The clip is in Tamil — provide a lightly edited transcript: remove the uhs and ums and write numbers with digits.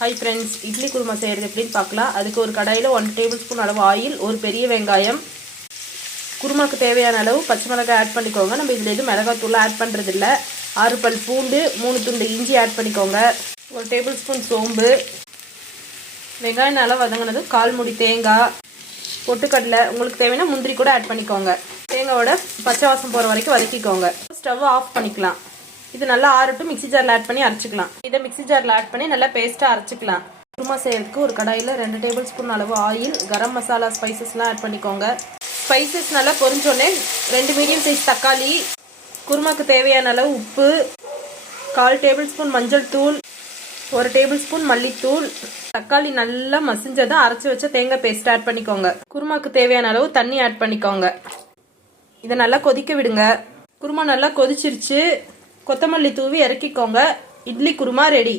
ஹாய் ஃப்ரெண்ட்ஸ், இட்லி குருமா செய்கிறது எப்படின்னு பார்க்கலாம். அதுக்கு ஒரு கடாயில் 1 டேபிள் ஸ்பூன் அளவு ஆயில், ஒரு பெரிய வெங்காயம், குருமாக்கு தேவையான அளவு பச்சை மிளகாய் ஆட் பண்ணிக்கோங்க. நம்ம இதில் எதுவும் மிளகாத்தூள் ஆட் பண்ணுறதில்ல. 6 பல் பூண்டு, 3 துண்டு இஞ்சி ஆட் பண்ணிக்கோங்க. 1 டேபிள் ஸ்பூன் சோம்பு. வெங்காயம் நல்லா வதங்கினது 1/4 மூடி தேங்காய், பொட்டுக்கடலை, உங்களுக்கு தேவைன்னா முந்திரி கூட ஆட் பண்ணிக்கோங்க. தேங்காயோட பச்சை வாசம் போகிற வரைக்கும் வதக்கிக்கோங்க. ஸ்டவ் ஆஃப் பண்ணிக்கலாம். இது நல்லா ஆறட்டும். மிக்ஸி ஜாரில் ஆட் பண்ணி அரைச்சிக்கலாம். இதை மிக்ஸி ஜாரில் ஆட் பண்ணி நல்லா பேஸ்ட்டாக அரைச்சிக்கலாம். குருமா செய்யறதுக்கு ஒரு கடாயில் 2 டேபிள் ஸ்பூன் அளவு ஆயில், கரம் மசாலா, ஸ்பைசஸ்லாம் ஆட் பண்ணிக்கோங்க. ஸ்பைசஸ் நல்லா பொரிஞ்சோடனே 2 மீடியம் சைஸ் தக்காளி, குருமாக்கு தேவையான அளவு உப்பு, 1/4 டேபிள் ஸ்பூன் மஞ்சள் தூள், 1 டேபிள் ஸ்பூன் மல்லித்தூள். தக்காளி நல்லா மசிஞ்சதை அரைச்சி வச்ச தேங்காய் பேஸ்ட் ஆட் பண்ணிக்கோங்க. குருமாக்கு தேவையான அளவு தண்ணி ஆட் பண்ணிக்கோங்க. இதை நல்லா கொதிக்க விடுங்க. குருமா நல்லா கொதிச்சிருச்சு. கொத்தமல்லி தூவி இறக்கிக்கோங்க. இட்லி குருமா ரெடி.